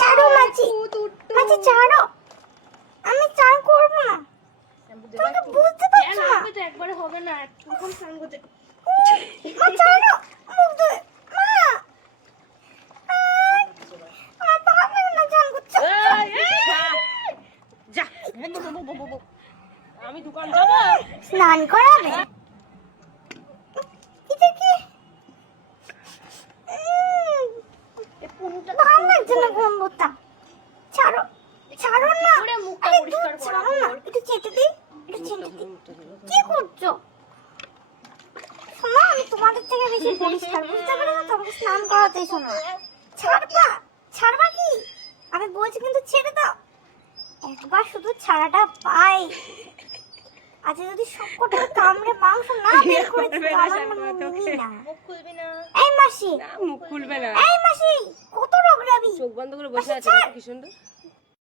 ছাড়ো মাছি, মাছি ছাড়ো, আমি চান করব না। তুমি তো বুঝতে পারছো না। একবারে হবে না, এখন স্নান করতে। মা ছাড়ো, মুখ ধুয়ে। মা আমার ভালো লাগে না চান করতে। যা, আমি দোকান যাব। স্নান করাবে? এটা কি? ভালো লাগছে না গন্ধটা। ছাড়ো, ছাড়ো না। আরে দুধ ছাড়ো না, একটু চেটে দিই, একটু চেটে দিই। কি করছো? শোনো, আমি তোমাদের থেকে বেশি পরিষ্কার, বুঝতে পেরেছো? তোমাকে স্নান করাতে শোনো। ছাড়বা, ছাড়বা কি? আমি বলছি কিন্তু ছেড়ে দাও। একবার শুধু ছাড়াটা পাই, আজ যদি সবকটার কামড়ে মাংস না বের করেছি তো আমার মনে নেই না। মুখ খুলবি না। এই মাসি, মুখ খুলবে না। এই মাসি, কত রগড়াবি? চোখ বন্ধ করে বসে আছে, কি সুন্দর।